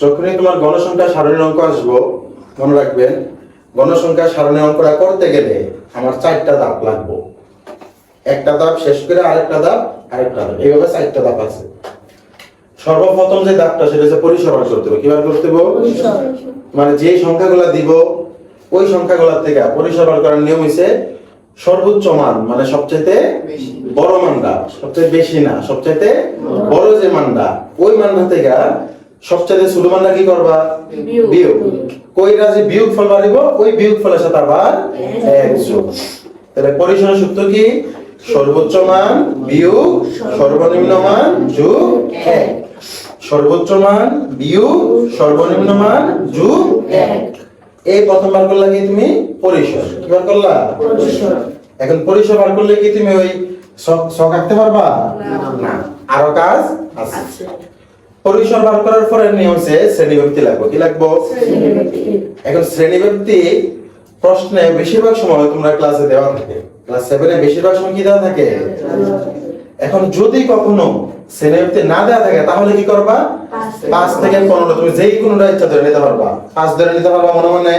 যখনই তোমার গণসংখ্যা সারণীর অঙ্ক আসবো, মনে রাখবেন গণসংখ্যা সারণীর অঙ্কটা করতে গেলে আমার 4টা ধাপ লাগবে। একটা ধাপ শেষ করে আরেকটা ধাপ, এইভাবে 4টা ধাপ আছে। সর্বপ্রথম যে ধাপটা সেটা হচ্ছে পরিসর বার করতে হবে। কি বার করতে হবে? মানে যে সংখ্যাগুলো দিব ওই সংখ্যাগুলো থেকে পরিসর বার করার নিয়ম হইছে সর্বোচ্চ মান, মানে সবচেয়ে বড় মানটা, সবচেয়ে বেশি না, সবচেয়ে বড় যে মানটা, ওই মানটা থেকে সবচেয়ে ছোট মানটা কি করবা? বিয়োগ। কইরা যে বিয়োগ ফল বাড়িব ওই বিয়োগ ফলের সাথে আবার 1 যোগ। তাহলে পরিসরের সূত্র কি? সর্বোচ্চ মান বিয়োগ সর্বনিম্ন মান যোগ 1। সর্বোচ্চ মান বিয়োগ সর্বনিম্ন মান যোগ 1। এই প্রথম বার করলা কি তুমি? পরিসর। কি বার করলা? পরিসর। এখন পরিসর বার করলে কি তুমি ওই ছক আঁকতে পারবা? না, আরো কাজ আছে। পরিসর বার করার পরে নিয়ম হচ্ছে শ্রেণীবিভক্তি লাগবে। কি লাগবে? শ্রেণীবিভক্তি। এখন শ্রেণীবিভক্তি প্রশ্নে বেশিরভাগ সময় তোমরা ক্লাসে দেওয়া থাকে, ক্লাস 7 এ বেশিরভাগ সময় কি দেওয়া থাকে? এখন যদি কখনো শ্রেণীবিভক্তি না দেওয়া থাকে তাহলে কি করবা? 5 থেকে 15 তুমি যেই কোনোটা ইচ্ছা ধরে নিতে পারবা। 5 ধরে নিতে পারবা, মনে মনে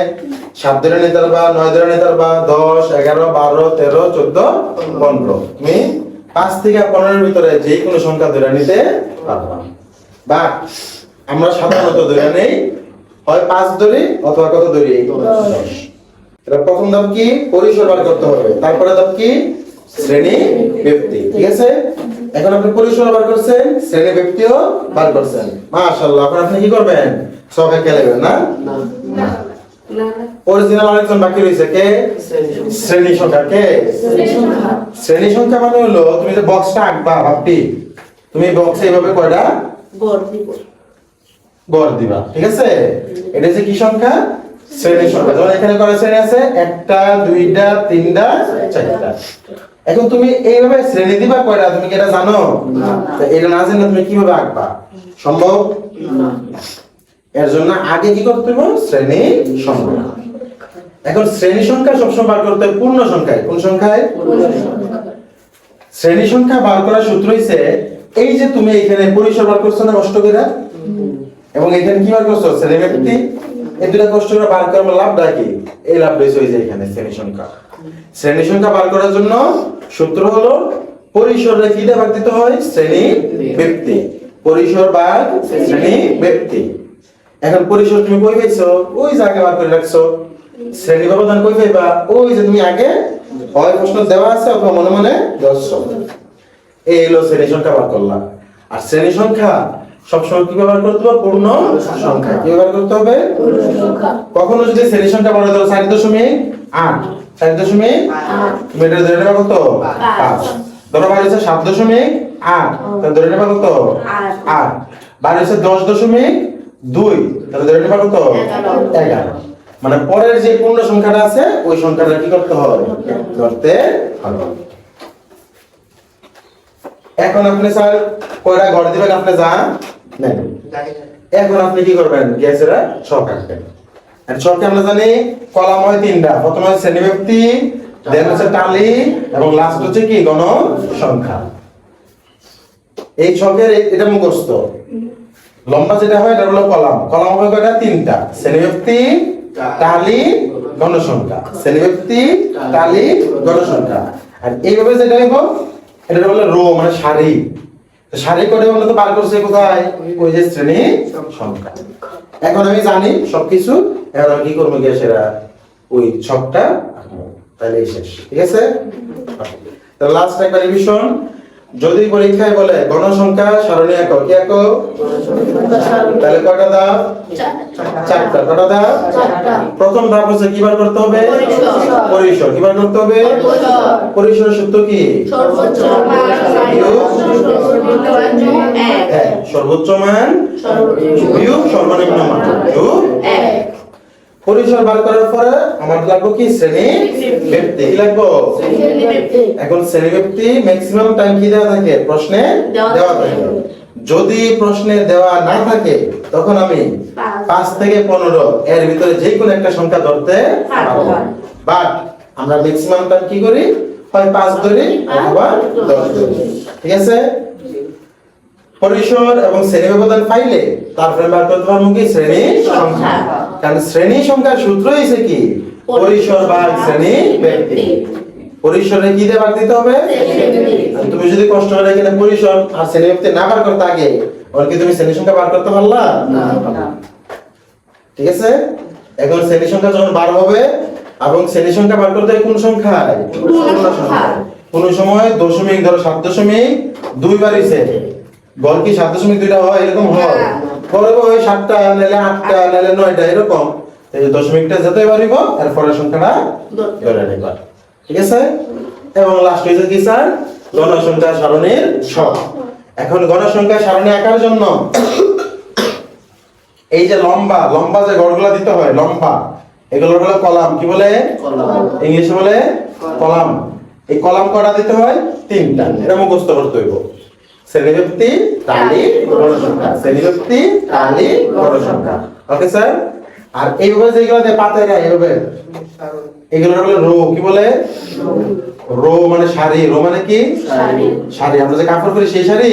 7 ধরে নিতে পারবা, 9 ধরে নিতে পারবা, 10, 11, 12, 13, 14, 15। তুমি 5 থেকে 15 এর ভিতরে যেই কোনো সংখ্যা ধরে নিতে পারবা। বা আমরা সাধারণত ধরে নেই হয় 5 ধরি অথবা কত ধরি? 10। এটা প্রথম ধাপ কি? পরিসর বার করতে হবে। তারপরে ধাপ কি? শ্রেণী বিভক্তি। ঠিক আছে? এখন আপনি পরিসর বার করছেন, শ্রেণী বিভক্তিও বার করছেন। মাশাআল্লাহ। এখন আপনি কি করবেন? ছক এঁকে নেবেন না? না। অরিজিনাল আরেকজন বাকি রয়েছে কে? শ্রেণী সংখ্যা। কে? শ্রেণী সংখ্যা মানে হলো তুমি যে বক্সটা আঁকবা ভাবটি, তুমি বক্সে এইভাবে কয়টা গড় দিবা। ঠিক আছে? এটা যে কি সংখ্যা? শ্রেণী সংখ্যা। যেমন এখানে কয়টা শ্রেণী আছে? 1টা 2টা 3টা 4টা। এখন তুমি এইভাবে শ্রেণী দিবা কয়টা? তুমি কি এটা জানো? না। এটা না জানলে তুমি কিভাবে আঁকবা? সম্ভব না। এর জন্য আগে কি করতে হবে? শ্রেণী সংখ্যা। এখন শ্রেণী সংখ্যা সবসময় বার করতে হবে পূর্ণ সংখ্যায়। কোন সংখ্যায়? পূর্ণ সংখ্যা। শ্রেণী সংখ্যা বার করার সূত্র হইছে এই যে তুমি এখানে পরিসর বার করছো না কষ্ট করে, এবং এখানে কি বার করছো? শ্রেণীবিভক্তি। এই দুটো কষ্ট করে বার করার লাভটা কি? এই লাভটা হইছে এখানে শ্রেণী সংখ্যা। শ্রেণী সংখ্যা বার করার জন্য সূত্র হলো পরিসরে কি দিয়ে ভাগ দিতে হয়? শ্রেণী বিভক্তি। পরিসর ভাগ শ্রেণী বিভক্তি। এখন পরিসর তুমি কই পাইছো? ওই জায়গায় বার করে রাখছো। শ্রেণী ব্যবধান কই পাইবা? ওই যে তুমি আগে হয় প্রশ্ন দেওয়া আছে অথবা মনে মনে ধরছো। এই হলো শ্রেণী সংখ্যা বার করলাম। আর শ্রেণী সংখ্যা সবসময় কি ব্যবহার করতে হবে? পূর্ণ সংখ্যা। কি ব্যবহার করতে হবে? পূর্ণ সংখ্যা। কখনো যদি শ্রেণী সংখ্যা বড় ধরো 4.8, 4.8 তুমি এটা ধরে নেবা কত? 5। ধরো বাইরে হচ্ছে 7.8, তাহলে ধরে নেবা কত? 8। বাইরে হচ্ছে 10.2, তাহলে ধরে নেবা কত? 11। মানে পরের যে পূর্ণ সংখ্যাটা আছে ওই সংখ্যাটা কি করতে হবে? ধরতে হবে। এখন আপনি স্যার কয়টা গড় দিবেন আপনি জানেন? এখন আপনি কি করবেন? গ্যাসের ছক আঁকবেন। আর ছকে আমরা জানি কলাম হয় 3টা। প্রথমে হয় শ্রেণীবিভক্তি, দেন হচ্ছে টালি, এবং লাস্ট হচ্ছে কি? গণ সংখ্যা। এই ছকের এটা মুখস্থ। লম্বা যেটা হয় এটা হলো কলাম। কলাম হয় কয়টা? 3টা। শ্রেণীবিভক্তি, টালি, গণ সংখ্যা। শ্রেণীবিভক্তি, টালি, গণ সংখ্যা। আর এইভাবে যেটা হইব এটা বলে রো, মানে সারি। সারি করে বলে তো বার করছে কোথায়? ওই যে শ্রেণী সংখ্যা। এখন আমি জানি সবকিছু। এখন আমি কি করবো? সেটা ওই ছকটা তাহলে শেষ। ঠিক আছে? তাহলে লাস্ট একবার রিভিশন। যদি পরীক্ষায় বলে গণসংখ্যা সারণী একক, কি একক? তাহলে কয়টা ধাপ? 4টা। কয়টা ধাপ? 4টা। প্রথম ধাপ হচ্ছে কি বার করতে হবে? পরিসর। কি বার করতে হবে? পরিসরের সূত্র কি? সর্বোচ্চ মান সর্বোচ্চ মান বিয়োগ সর্বনিম্ন মান যোগ 1। পরিসর বার করার পরে আমার লাগবে কি? শ্রেণী বিভক্তি। কি লাগবে? শ্রেণী বিভক্তি। এখন শ্রেণী বিভক্তি ম্যাক্সিমাম টাইম কি দেওয়া থাকে? প্রশ্নে দেওয়া থাকে। যদি প্রশ্নে দেওয়া না থাকে তখন আমি 5 থেকে 15 এর ভিতরে যে কোনো একটা সংখ্যা ধরতে পারবো। বাট আমরা ম্যাক্সিমাম টাইম কি করি? হয় 5 ধরি অথবা 10 ধরি। ঠিক আছে? পরিসর এবং শ্রেণী ব্যবধান পাইলে তারপরে বার করতে পারবো কি শ্রেণী সংখ্যা। কারণ শ্রেণী সংখ্যার সূত্র হইছে কি পরিসর ভাগ শ্রেণী ব্যক্তি। পরিসরে কি দিয়ে ভাগ দিতে হবে? আর তুমি যদি কষ্ট করে এখানে পরিসর আর শ্রেণী ব্যক্তি না বার করতে আগে আর কি তুমি শ্রেণী সংখ্যা বার করতে পারলা না? ঠিক আছে, এখন শ্রেণী সংখ্যা যখন বার হবে এবং শ্রেণী সংখ্যা বার করতে হয় কোন সংখ্যায়? পূর্ণ সংখ্যায়। কোন সময় দশমিক ধরো 7.2 বাড়িছে, গড় কি 7.2টা হয়? এরকম হয় পরে ওই 7টা নালে 8টা নালে 9টা এরকম, এই যে দশমিকটা যেতে পারিব এর পরের সংখ্যাটা ধরে নিবা। ঠিক আছে, এবং লাস্ট হইছে কি স্যার? গণসংখ্যা সারণীর ছক। এখন গণসংখ্যা সারণী আঁকার জন্য এই যে লম্বা লম্বা যে গড়গুলা দিতে হয় লম্বা, এগুলো হলো কলাম। কি বলে? ইংলিশে বলে কলাম। এই কলাম কয়টা দিতে হয়? 3টা। এটা মুখস্থ করতে হইব। শ্রেণীব্যক্তি তালি গণসংখ্যা, শ্রেণীব্যক্তি তালি গণসংখ্যা। Okay sir? আর এইভাবে যেগুলো দিয়ে পাতায় না এইভাবে, এগুলো হলো রো। কি বলে? রো মানে সারি। রো মানে কি? সারি। সারি আমরা যে কাপড় পরি সেই সারি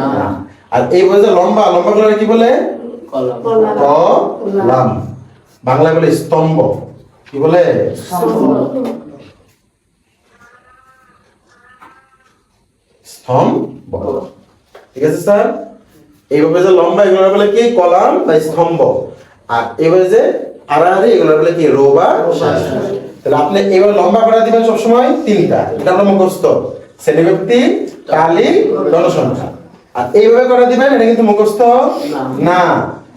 না। আর এইভাবে যে লম্বা লম্বা গুলো কি বলে? কলাম। বাংলায় বলে স্তম্ভ। কি বলে? স্তম্ভ। ঠিক আছে স্যার? এইভাবে যে লম্বা এগুলো বলে কি? কলাম বা স্তম্ভ। আর এইভাবে যে আড়াআড়ি এগুলো বলে কি? রো বা সারি। তাহলে আপনি এইভাবে লম্বা করে দিবেন সব সময় 3টা। এটা আমরা মুখস্থ। শ্রেণীব্যক্তি তালি গণসংখ্যা। আর এইভাবে করে দিবেন, এটা কিন্তু মুখস্থ না,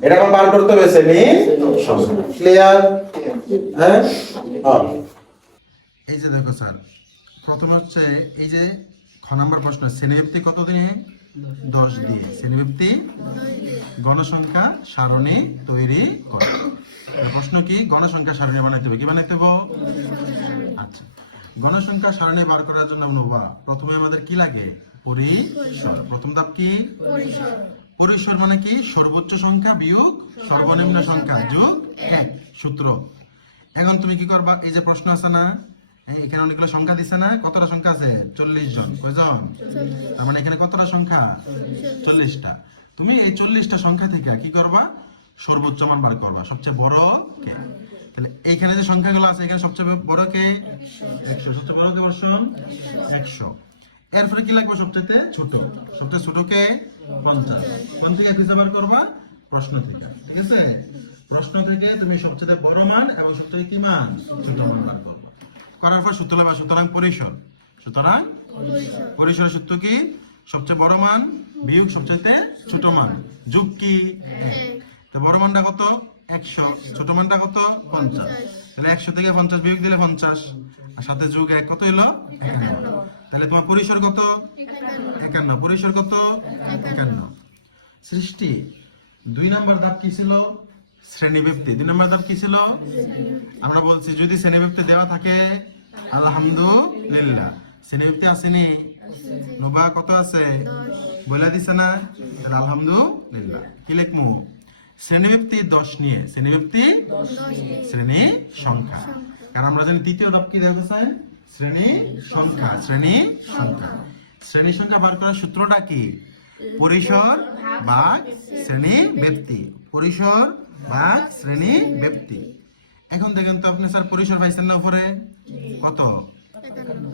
এটা আমার বার করতে হবে শ্রেণী সংখ্যা। ক্লিয়ার? হ্যাঁ। এই যে দেখো স্যার, প্রথমে হচ্ছে এই যে খ নাম্বার প্রশ্ন, শ্রেণীব্যক্তি কত দিয়ে? 10 দিয়ে শ্রেণীব্যক্তি গণসংখ্যা সারণী তৈরি করে। প্রশ্ন কি? গণসংখ্যা সারণী বানাইতে হবে। কি বানাইতে হবে? আচ্ছা, গণসংখ্যা সারণী বার করার জন্য প্রথমে আমাদের কি লাগে? পরিসর। প্রথম ধাপ কি? পরিসর মানে কি? সর্বোচ্চ সংখ্যা বিয়োগ সর্বনিম্ন সংখ্যা যোগ 1 সূত্র। এখন তুমি কি করবা? এই যে প্রশ্ন আছে না, এখানে অনেকগুলো সংখ্যা দিছে না? কতটা সংখ্যা আছে? 40 জন। কয়জন? তার মানে এখানে কতটা সংখ্যা? 40টা। তুমি এই 40টা সংখ্যা থেকে কি করবা? সর্বোচ্চ মান বার করবা। সবচেয়ে বড় কে? তাহলে এইখানে যে সংখ্যাগুলো আছে, এখানে সবচেয়ে বড় কে? 100। সবচেয়ে বড় কে বর্ষণ? 100। এরপরে কি লাগবে? সবচেয়ে ছোট। সবচেয়ে ছোট কে? 50। কোন থেকে খুঁজে বার করবা? প্রশ্ন থেকে। ঠিক আছে, প্রশ্ন থেকে তুমি সবচেয়ে বড় মান এবং সবচেয়ে কি মান? ছোট মান বার করবে। করার পর সূত্র লাগবে। সুতরাং পরিসর। সুতরাং পরিসরের সূত্র কি? সবচেয়ে বড় মান বিয়োগ সবচেয়ে ছোট মান যোগ কি? 1। তো বড় মানটা কত? 100। ছোট মানটা কত? 50। তাহলে 100 থেকে 50 বিয়োগ দিলে 50, আর সাথে যোগ 1 কত হলো? 51। তাহলে তোমার পরিসর কত? 51। পরিসর কত? 51। সৃষ্টি। 2 নম্বর ধাপ কি ছিল? শ্রেণীব্যক্তি। 2 নম্বর ধাপ কি ছিল? আমরা বলছি যদি শ্রেণীব্যক্তি দেওয়া থাকে আলহামদুলিল্লাহ। শ্রেণীব্যক্তি আসেনি? নোবা কত আছে? বলে দিছে না? তাহলে আলহামদুলিল্লাহ। কি লিখমু? শ্রেণীব্যক্তি 10 নিয়ে। শ্রেণীব্যক্তি শ্রেণী সংখ্যা। কারণ আমরা জানি তৃতীয় ধাপ কি দেখতে চাই? শ্রেণী সংখ্যা। শ্রেণী সংখ্যা। শ্রেণী সংখ্যা বার করার সূত্রটা কি? পরিসর ভাগ শ্রেণী ব্যক্তি। পরিসর ভাগ শ্রেণী ব্যক্তি। এখন দেখেন তো আপনি স্যার পরিসর পাইছেন না উপরে? কত?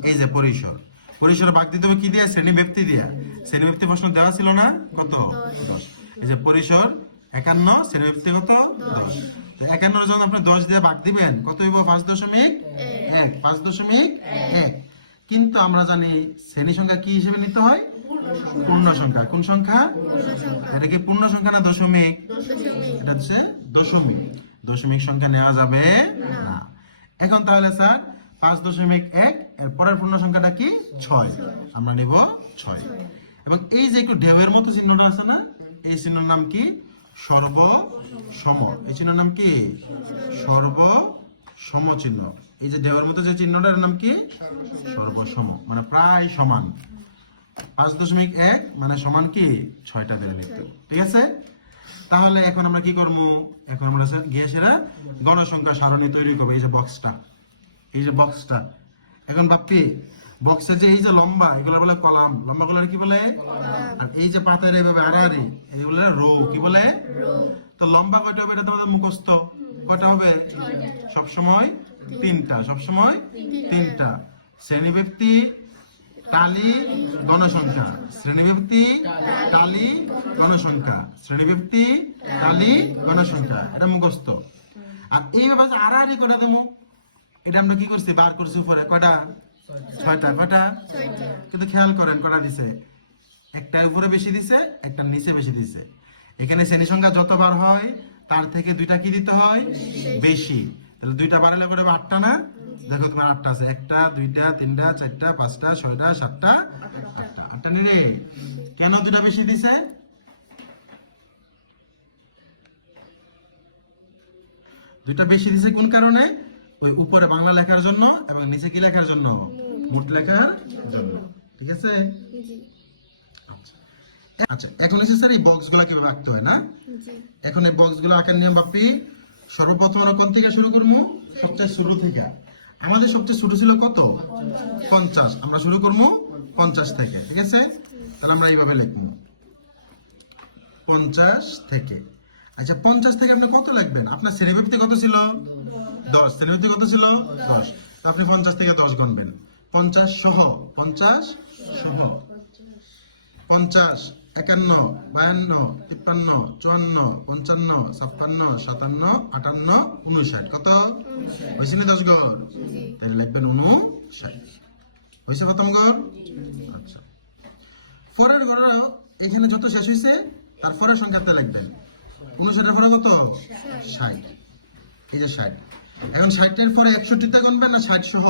এই যে পরিসর। পরিসর ভাগ দিতে হবে কি দিয়ে? শ্রেণী ব্যক্তি দিয়ে। শ্রেণী ব্যক্তি প্রশ্ন দেওয়া ছিল না? কত? 10। এই যে পরিসর 51, শ্রেণী ব্যক্তি কত? 10। তো 51 যখন আপনি 10 দিয়ে ভাগ দিবেন কত হইব? 5.1। 5.1। কিন্তু আমরা জানি শ্রেণী সংখ্যা কি হিসেবে নিতে হয়? পূর্ণ সংখ্যা। কোন সংখ্যা? এটা কি পূর্ণ সংখ্যা না দশমিক? এটা হচ্ছে দশমিক। দশমিক সংখ্যা নেওয়া যাবে না। এখন তাহলে স্যার 5.1 এর পরের পূর্ণ সংখ্যাটা কি? 6। আমরা নিব 6। এবং এই যে একটু ঢেউয়ের মতো চিহ্নটা আছে না, এই চিহ্নের নাম কি? সর্বসম। এই চিহ্নের নাম কি? সর্বসম চিহ্ন। এই যে ঢেউয়ের মতো যে চিহ্নটার নাম কি? সর্বসম, মানে প্রায় সমান। 5.1 মানে সমান কি? 6টা ধরে লিখতে। ঠিক আছে, তাহলে এখন আমরা কি করব? এখন আমরা গিয়ে সেরা গণসংখ্যা সারণী তৈরি করব। এই যে বক্সটা, এই যে বক্সটা। এখন বাপ্পি বক্সের যে এই যে লম্বা এগুলো বলে কলাম, লম্বা গুলো কি বলে? আর এই যে পাতার এইভাবে আড়াআড়ি এগুলো রো, কি বলে? তো লম্বা কয়টা হবে এটা তোমাদের মুখস্থ, কয়টা হবে? সব সময় তিনটা, সব সময় তিনটা। শ্রেণীব্যক্তি, টালি, গণসংখ্যা, শ্রেণীব্যক্তি, টালি, গণসংখ্যা, শ্রেণীব্যক্তি, টালি, গণসংখ্যা, এটা মুখস্থ। আর এইভাবে যে আড়াআড়ি করে দেবো, এটা আমরা কি করছি? বার করছি উপরে কয়টা? ছয়টা। কয়টা? কিন্তু খেয়াল করেন কয়টা দিছে, একটা উপরে বেশি দিছে, একটা নিচে বেশি দিছে। এখানে শ্রেণী সংখ্যা যতবার হয় তার থেকে দুইটা কি দিতে হয়? বেশি। তাহলে দুইটা বাড়ালে করে 8টা না? দেখো তোমার 8টা আছে, 1টা 2টা 3টা 4টা 5টা 6টা 7টা 8টা। 8টা নেই রে, কেন দুইটা বেশি দিছে? দুইটা বেশি দিছে কোন কারণে? ওই উপরে বাংলা লেখার জন্য এবং নিচে কি লেখার জন্য? মোট লেখার জন্য। ঠিক আছে? আচ্ছা, এখন এসে স্যার এই বক্সগুলো কিভাবে আঁকতে হয় না? এখন এই বক্সগুলো আঁকার নিয়ম বাপি, সর্বপ্রথম আমরা কোন থেকে শুরু করবো? সবচেয়ে শুরু থেকে। আমাদের সবচেয়ে ছোট ছিল কত? 50। আমরা শুরু করবো 50 থেকে। ঠিক আছে? তাহলে আমরা এইভাবে লিখবো 50 থেকে। আচ্ছা, 50 থেকে আপনি কত লিখবেন? আপনার শ্রেণীব্যক্তি কত ছিল? 10। শ্রেণীব্যক্তি কত ছিল? 10। তো আপনি 50 থেকে 10 গণবেন। 50 সহ, 50 সহ, 50, 51, 52, 53, 54, 55, 56, 57, 58, 59। কত হয়েছে? 10 গড়। তাহলে লিখবেন 59। হয়েছে প্রথম গড়? আচ্ছা, পরের গড় এখানে যত শেষ হয়েছে তারপরের সংখ্যাতে লিখবেন। 59 এর পরে কত? 60। এই যে 60। এখন 60 এর পরে 61 তে গুনবেন না 60 সহ?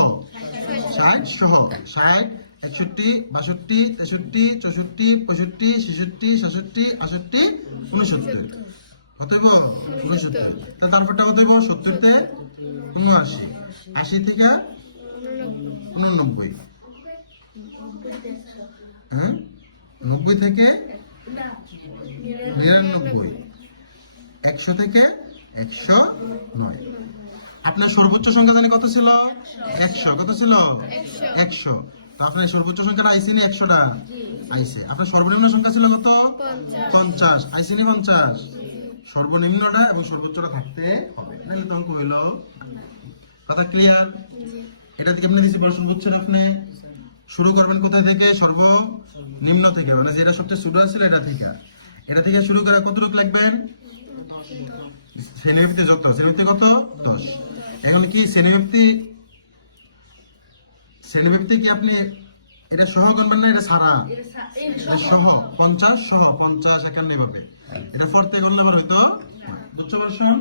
60 সহ। 60, 61, 62, 63, 64, 65, 66, 67, 68, 69। অতএব 69। তারপরটা কত হইব? 70 তে 79, 80 থেকে 89, হ্যাঁ 90 থেকে 99, 100 থেকে 109। আপনার সর্বোচ্চ সংখ্যা জানি কত ছিল? 100। কত ছিল? 100। তো আপনার সর্বোচ্চ সংখ্যাটা আইসি নি 100টা? আইসে। আপনার সর্বনিম্ন সংখ্যা ছিল কত? 50। আইসি নি 50? সর্বনিম্নটা এবং সর্বোচ্চটা থাকতে হবে, নাহলে তখন কইলো। কথা ক্লিয়ার? এটা থেকে আপনি দিছি বড় সর্বোচ্চ, আপনি শুরু করবেন কোথা থেকে? সর্বনিম্ন থেকে, মানে যেটা সবচেয়ে ছোট ছিল এটা থেকে। এটা থেকে শুরু করে কতটুকু লিখবেন? শ্রেণীব্যক্তি যত, শ্রেণীব্যক্তি কত? 10। এখন কি শ্রেণীব্যক্তি কি আপনি এটা সহ গণবেন না এটা সারা? এটা সহ। 50 সহ, 50, 51 এভাবে। এটা পড়তে গণলে আবার হয়তো বুঝছো বলছেন?